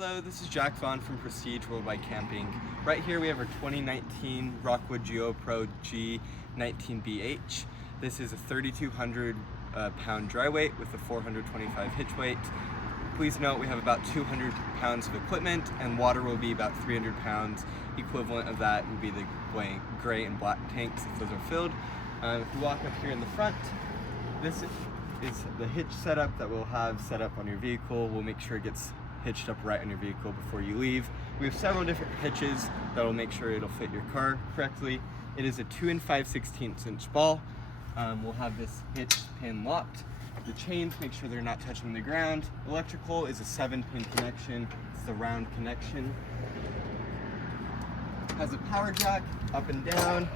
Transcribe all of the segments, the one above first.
Hello, this is Jack Vaughn from Prestige Worldwide Camping. Right here we have our 2019 Rockwood Geopro G19BH. This is a 3,200 pound dry weight with a 425 hitch weight. Please note we have about 200 pounds of equipment, and water will be about 300 pounds. Equivalent of that would be the gray and black tanks if those are filled. If you walk up here in the front, this is the hitch setup that we'll have set up on your vehicle. We'll make sure it gets hitched up right on your vehicle before you leave. We have several different hitches that will make sure it'll fit your car correctly. It is a 2 5/16 inch ball. We'll have this hitch pin locked. The chains, make sure they're not touching the ground. Electrical is a 7-pin connection. It's the round connection. Has a power jack up and down,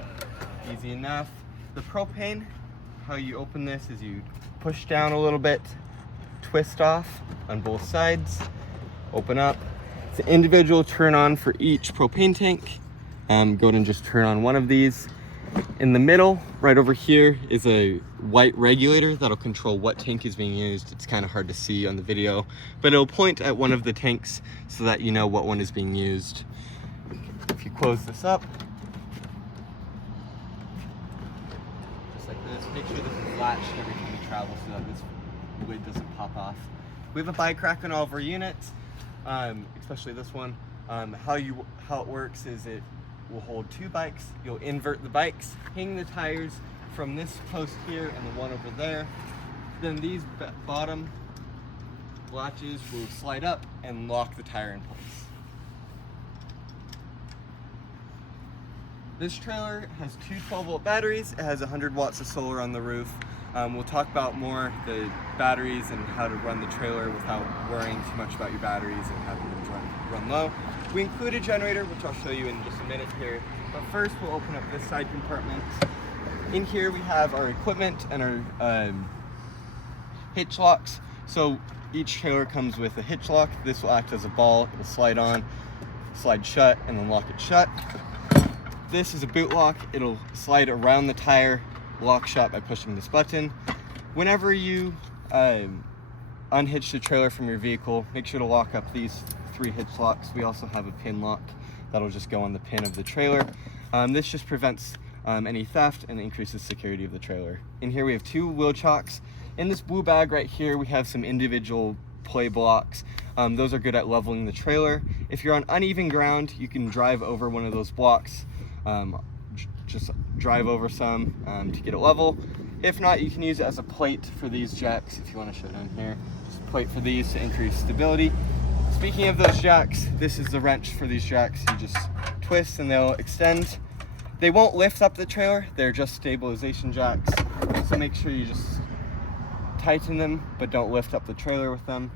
easy enough. The propane, how you open this is you push down a little bit, twist off on both sides, open up. It's an individual turn on for each propane tank. Go ahead and just turn on one of these. In the middle, right over here, is a white regulator that'll control what tank is being used. It's kind of hard to see on the video, but it'll point at one of the tanks so that you know what one is being used. If you close this up, just like this, make sure this is latched every time you travel so that this lid doesn't pop off. We have a bike rack on all of our units, especially this one. How it works is it will hold 2 bikes. You'll invert the bikes, hang the tires from this post here and the one over there. Then these bottom latches will slide up and lock the tire in place. This trailer has 2 12-volt batteries. It has 100 watts of solar on the roof. We'll talk about more the batteries and how to run the trailer without worrying too much about your batteries and having them run low. We include a generator, which I'll show you in just a minute here. But first, we'll open up this side compartment. In here, we have our equipment and our hitch locks. So each trailer comes with a hitch lock. This will act as a ball. It will slide on, slide shut, and then lock it shut. This is a boot lock. It'll slide around the tire, lock shut by pushing this button. Whenever you unhitch the trailer from your vehicle, make sure to lock up these 3 hitch locks. We also have a pin lock that'll just go on the pin of the trailer. This just prevents any theft and increases security of the trailer. In here we have 2 wheel chocks. In this blue bag right here we have some individual play blocks. Those are good at leveling the trailer. If you're on uneven ground, you can drive over one of those blocks. Just drive over some to get it level. If not, you can use it as a plate for these jacks if you want to show down here. Just a plate for these to increase stability. Speaking of those jacks, this is the wrench for these jacks. You just twist and they'll extend. They won't lift up the trailer, they're just stabilization jacks. So make sure you just tighten them, but don't lift up the trailer with them.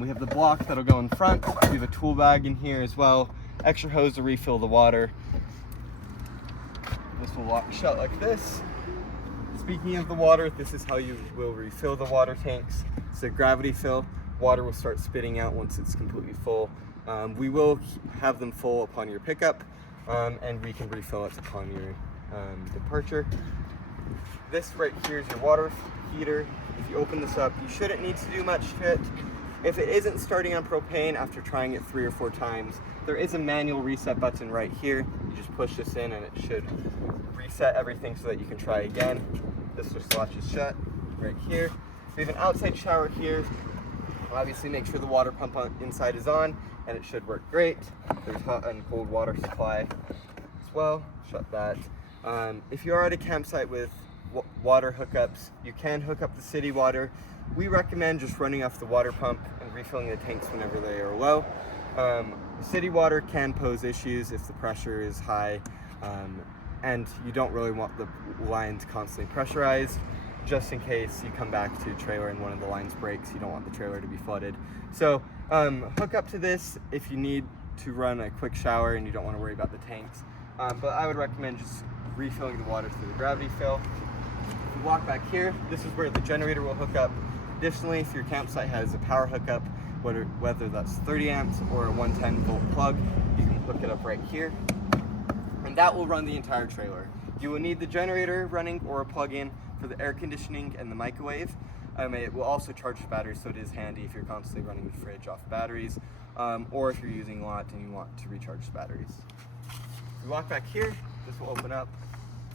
We have the block that'll go in front. We have a tool bag in here as well. Extra hose to refill the water. This will lock shut like this. Speaking of the water, this is how you will refill the water tanks. It's a gravity fill. Water will start spitting out once it's completely full. We will have them full upon your pickup, and we can refill it upon your departure. This right here is your water heater. If you open this up, you shouldn't need to do much to it. If it isn't starting on propane after trying it 3 or 4 times, there is a manual reset button right here. You just push this in and it should reset everything so that you can try again. This just latches shut right here. We have an outside shower here. Obviously make sure the water pump inside is on and it should work great. There's hot and cold water supply as well. Shut that. If you're at a campsite with water hookups, you can hook up the city water. We recommend just running off the water pump and refilling the tanks whenever they are low. City water can pose issues if the pressure is high, and you don't really want the lines constantly pressurized. Just in case you come back to a trailer and one of the lines breaks, you don't want the trailer to be flooded. So hook up to this if you need to run a quick shower and you don't want to worry about the tanks. But I would recommend just refilling the water through the gravity fill. If you walk back here, this is where the generator will hook up. Additionally, if your campsite has a power hookup, whether that's 30 amps or a 110 volt plug, you can hook it up right here. And that will run the entire trailer. You will need the generator running or a plug-in for the air conditioning and the microwave. It will also charge the batteries, so it is handy if you're constantly running the fridge off batteries, or if you're using a lot and you want to recharge the batteries. If we walk back here, this will open up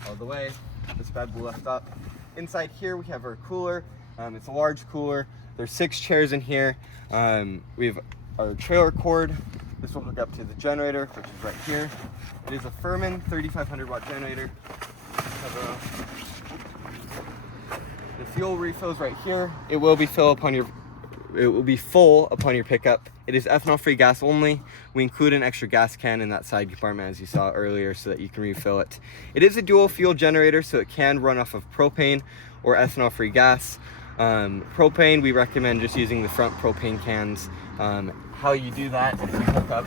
all the way. This bed will lift up. Inside here we have our cooler. It's a large cooler. There's 6 chairs in here. We have our trailer cord. This will hook up to the generator, which is right here. It is a Furman 3500 watt generator. The fuel refills right here. It will be full upon your pickup. It is ethanol-free gas only. We include an extra gas can in that side compartment, as you saw earlier, so that you can refill it. It is a dual fuel generator, so it can run off of propane or ethanol-free gas. Propane, we recommend just using the front propane cans. How you do that is you hook up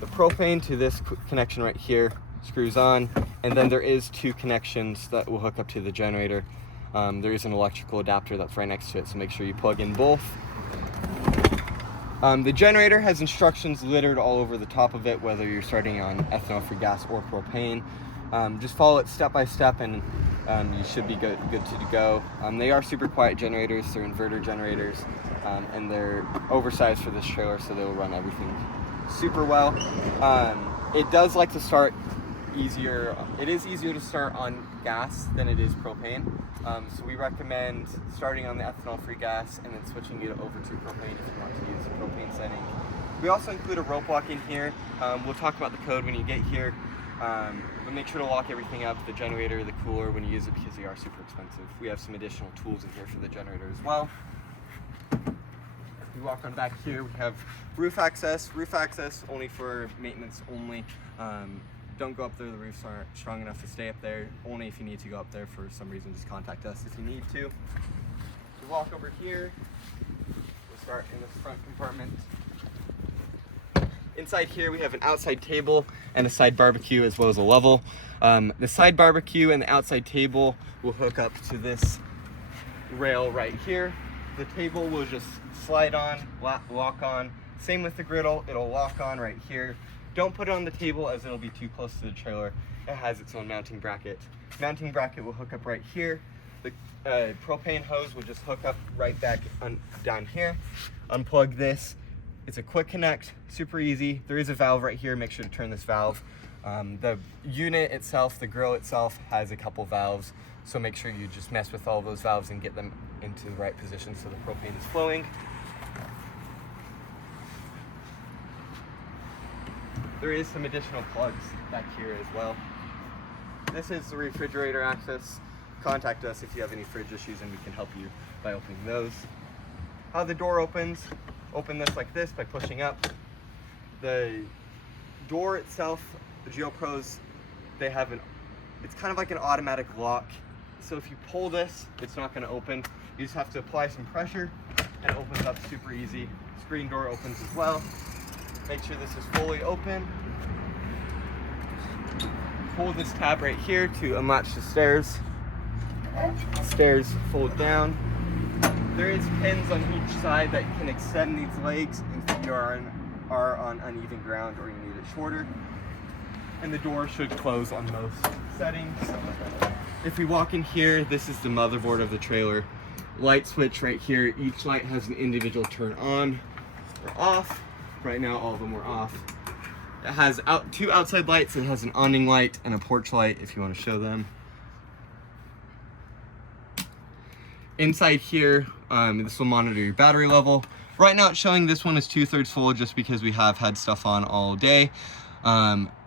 the propane to this connection right here, screws on, and then there is 2 connections that will hook up to the generator. There is an electrical adapter that's right next to it, so make sure you plug in both. The generator has instructions littered all over the top of it, whether you're starting on ethanol-free gas or propane. Just follow it step by step and you should be good to go. They are super quiet generators. They're inverter generators, and they're oversized for this trailer, so they will run everything super well. It does like to start easier. It is easier to start on gas than it is propane. So we recommend starting on the ethanol-free gas and then switching it over to propane if you want to use the propane setting. We also include a rope lock in here. We'll talk about the code when you get here. But make sure to lock everything up, the generator, the cooler, when you use it, because they are super expensive. We have some additional tools in here for the generator as well. We walk on back here, we have roof access. Roof access only for maintenance only. Don't go up there, the roofs aren't strong enough to stay up there. Only if you need to go up there for some reason, just contact us if you need to. We walk over here, we'll start in this front compartment. Inside here we have an outside table and a side barbecue, as well as a level. The side barbecue and the outside table will hook up to this rail right here. The table will just slide on, lock on. Same with the griddle, it'll lock on right here. Don't put it on the table as it'll be too close to the trailer. It has its own mounting bracket. Mounting bracket will hook up right here. The propane hose will just hook up right back down here. Unplug this. It's a quick connect, super easy. There is a valve right here, make sure to turn this valve. The unit itself, the grill itself, has a couple valves, so make sure you just mess with all those valves and get them into the right position so the propane is flowing. There is some additional plugs back here as well. This is the refrigerator access. Contact us if you have any fridge issues and we can help you by opening those. How the door opens, open this like this by pushing up. The door itself, the Geopros, they have it's kind of like an automatic lock. So if you pull this, it's not going to open. You just have to apply some pressure and it opens up super easy. Screen door opens as well. Make sure this is fully open. Pull this tab right here to unlatch the stairs. Stairs fold down. There is pins on each side that can extend these legs if you are on uneven ground or you need it shorter. And the door should close on most settings. If we walk in here, this is the motherboard of the trailer. Light switch right here. Each light has an individual turn on or off. Right now all of them are off. It has 2 outside lights. It has an awning light and a porch light if you want to show them. Inside here, this will monitor your battery level. Right now it's showing this one is 2/3 full just because we have had stuff on all day.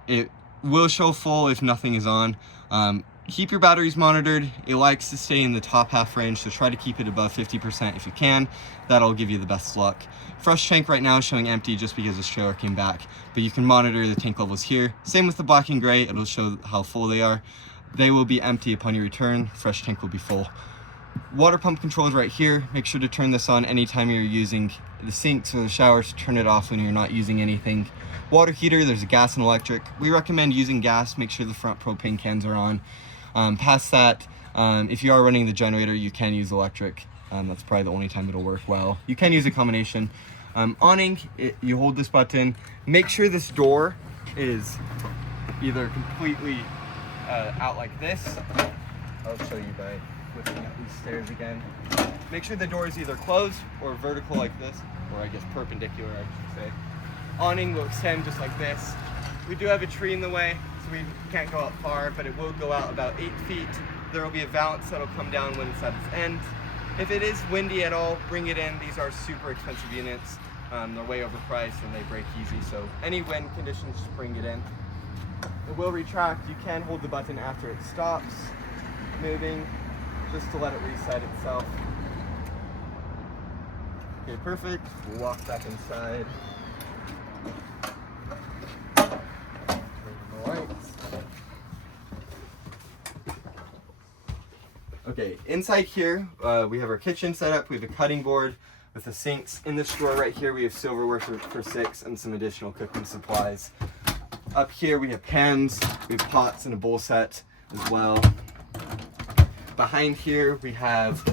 It will show full if nothing is on. Keep your batteries monitored. It likes to stay in the top half range, so try to keep it above 50% if you can. That'll give you the best luck. Fresh tank right now is showing empty just because this trailer came back, but you can monitor the tank levels here. Same with the black and gray, it'll show how full they are. They will be empty upon your return. Fresh tank will be full. Water pump control is right here. Make sure to turn this on anytime you're using the sinks or the showers. Turn it off when you're not using anything. Water heater, there's a gas and electric. We recommend using gas. Make sure the front propane cans are on. Past that, if you are running the generator, you can use electric. That's probably the only time it'll work well. You can use a combination. Awning, you hold this button. Make sure this door is either completely out like this. I'll show you by lifting up these stairs again. Make sure the door is either closed or vertical like this, or I guess perpendicular, I should say. Awning will extend just like this. We do have a tree in the way, so we can't go out far, but it will go out about 8 feet. There will be a valance that'll come down when it's at its end. If it is windy at all, bring it in. These are super expensive units. They're way overpriced and they break easy, so any wind conditions, just bring it in. It will retract. You can hold the button after it stops moving, just to let it reset itself. Okay, perfect. We'll walk back inside. Okay, inside here, we have our kitchen set up. We have a cutting board with the sinks. In this drawer right here, we have silverware for 6 and some additional cooking supplies. Up here, we have pans, we have pots and a bowl set as well. Behind here, we have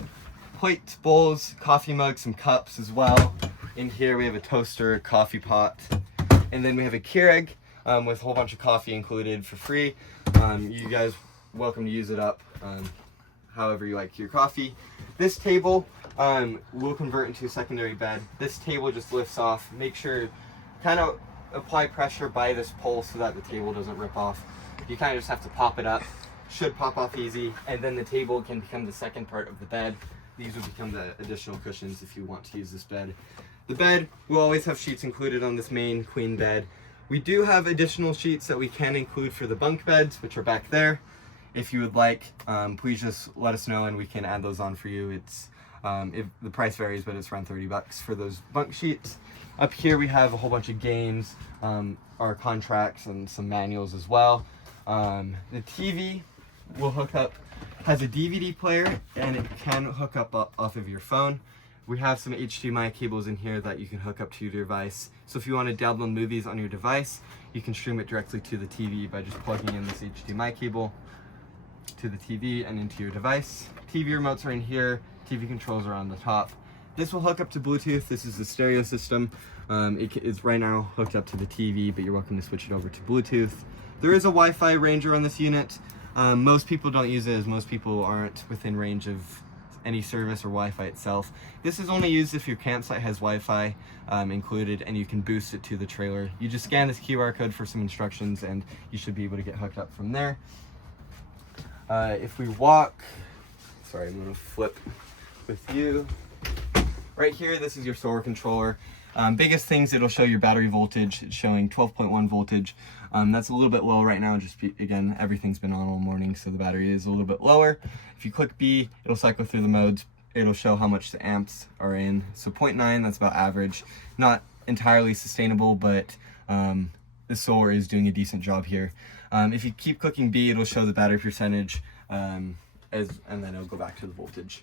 plate, bowls, coffee mugs, some cups as well. In here, we have a toaster, coffee pot, and then we have a Keurig with a whole bunch of coffee included for free. You guys welcome to use it up. However you like your coffee. This table will convert into a secondary bed. This table just lifts off. Make sure, kind of apply pressure by this pole so that the table doesn't rip off. You kind of just have to pop it up. Should pop off easy, and then the table can become the second part of the bed. These will become the additional cushions if you want to use this bed. The bed will always have sheets included on this main queen bed. We do have additional sheets that we can include for the bunk beds, which are back there. If you would like, please just let us know and we can add those on for you. It's the price varies, but it's around $30 for those bunk sheets. Up here we have a whole bunch of games, our contracts, and some manuals as well. The TV will hook up, has a DVD player, and it can hook up off of your phone. We have some HDMI cables in here that you can hook up to your device. So if you want to download movies on your device, you can stream it directly to the TV by just plugging in this HDMI cable to the TV and into your device. TV remotes are in here, TV controls are on the top. This will hook up to Bluetooth. This is the stereo system. It is right now hooked up to the TV, but you're welcome to switch it over to Bluetooth. There is a Wi-Fi ranger on this unit. Most people don't use it, as most people aren't within range of any service or Wi-Fi itself. This is only used if your campsite has Wi-Fi included and you can boost it to the trailer. You just scan this QR code for some instructions and you should be able to get hooked up from there. If we walk, sorry, I'm gonna flip with you. Right here, this is your solar controller. Biggest things, it'll show your battery voltage. It's showing 12.1 voltage. That's a little bit low right now, again, everything's been on all morning, so the battery is a little bit lower. If you click B, it'll cycle through the modes. It'll show how much the amps are in. So 0.9, that's about average. Not entirely sustainable, but the solar is doing a decent job here. If you keep clicking B, it'll show the battery percentage, and then it'll go back to the voltage.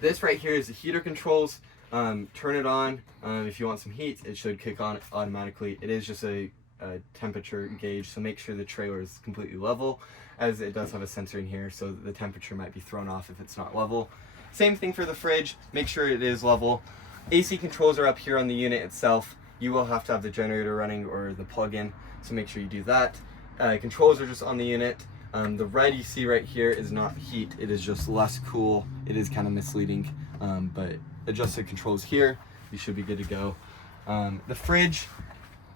This right here is the heater controls. Turn it on. If you want some heat, it should kick on automatically. It is just a temperature gauge, so make sure the trailer is completely level, as it does have a sensor in here, so the temperature might be thrown off if it's not level. Same thing for the fridge. Make sure it is level. AC controls are up here on the unit itself. You will have to have the generator running or the plug-in, so make sure you do that. Controls are just on the unit. The red you see right here is not heat, it is just less cool. It is kind of misleading, but adjust the controls here, you should be good to go. The fridge,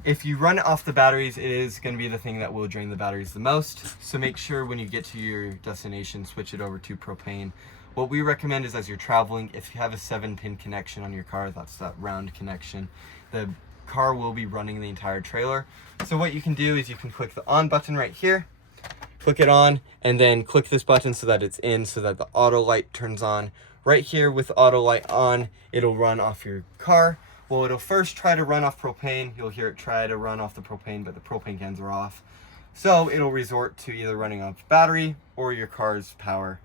if you run it off the batteries, it is going to be the thing that will drain the batteries the most. So make sure when you get to your destination, switch it over to propane. What we recommend is, as you're traveling, if you have a 7-pin connection on your car, that's that round connection, the car will be running the entire trailer. So what you can do is you can click the on button right here, click it on, and then click this button so that it's in, so that the auto light turns on. Right here with auto light on, it'll run off your car. Well, it'll first try to run off propane. You'll hear it try to run off the propane, but the propane cans are off. So it'll resort to either running off battery or your car's power.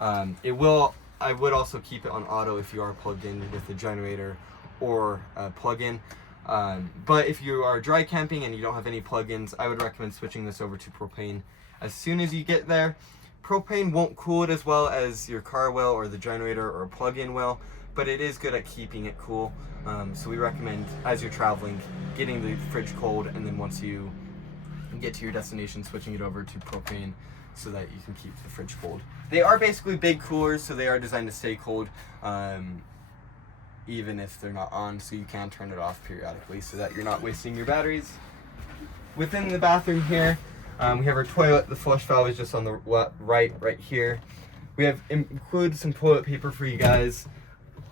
I would also keep it on auto if you are plugged in with a generator or a plug-in. But if you are dry camping and you don't have any plug-ins, I would recommend switching this over to propane as soon as you get there. Propane won't cool it as well as your car will, or the generator or a plug-in will, but it is good at keeping it cool. So we recommend, as you're traveling, getting the fridge cold, and then once you get to your destination, switching it over to propane so that you can keep the fridge cold. They are basically big coolers, so they are designed to stay cold, even if they're not on, so you can turn it off periodically so that you're not wasting your batteries. Within the bathroom here, we have our toilet. The flush valve is just on the right here. We have included some toilet paper for you guys.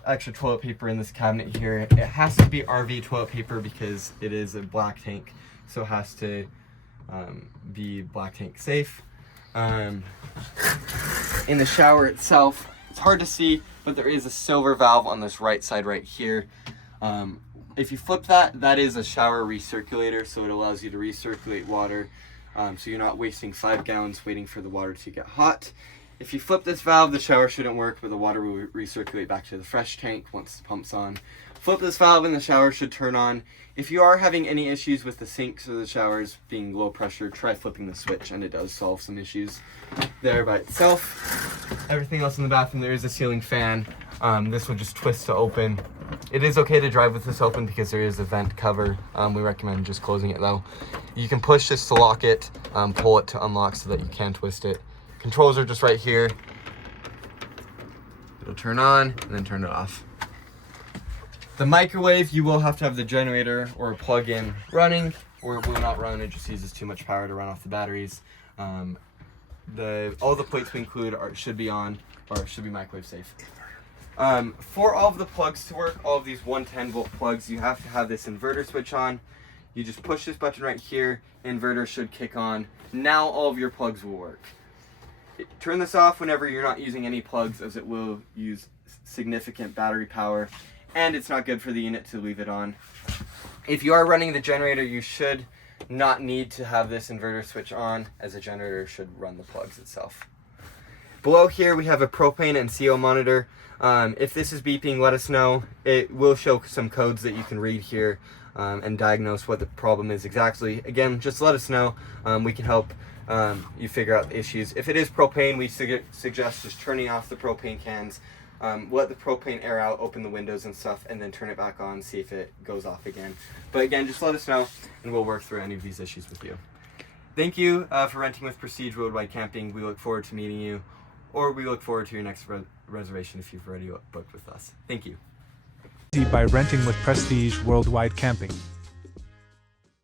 Extra toilet paper in this cabinet here. It has to be RV toilet paper because it is a black tank, so it has to be black tank safe. In the shower itself, it's hard to see, but there is a silver valve on this right side right here. If you flip that, that is a shower recirculator, so it allows you to recirculate water, so you're not wasting 5 gallons waiting for the water to get hot. If you flip this valve, the shower shouldn't work, but the water will recirculate back to the fresh tank once the pump's on. Flip this valve and the shower should turn on. If you are having any issues with the sinks or the showers being low pressure, try flipping the switch and it does solve some issues there by itself. Everything else in the bathroom, there is a ceiling fan. This will just twist to open. It is okay to drive with this open because there is a vent cover. We recommend just closing it though. You can push this to lock it, pull it to unlock so that you can twist it. Controls are just right here. It'll turn on and then turn it off. The microwave, you will have to have the generator or a plug-in running, or it will not run. It just uses too much power to run off the batteries. All the plates we include should be on, or should be microwave safe. For all of the plugs to work, all of these 110 volt plugs, you have to have this inverter switch on. You just push this button right here, inverter should kick on. Now all of your plugs will work. Turn this off whenever you're not using any plugs, as it will use significant battery power, and it's not good for the unit to leave it on. If you are running the generator, you should not need to have this inverter switch on, as a generator should run the plugs itself. Below here we have a propane and CO monitor. If this is beeping, let us know. It will show some codes that you can read here and diagnose what the problem is exactly. Again, just let us know. We can help you figure out the issues. If it is propane, we suggest just turning off the propane cans, let the propane air out, open the windows and stuff, and then turn it back on, see if it goes off again. But again, just let us know and we'll work through any of these issues with you. Thank you for renting with Prestige Worldwide Camping. We look forward to meeting you, or we look forward to your next reservation if you've already booked with us. Thank you. By renting with Prestige Worldwide Camping.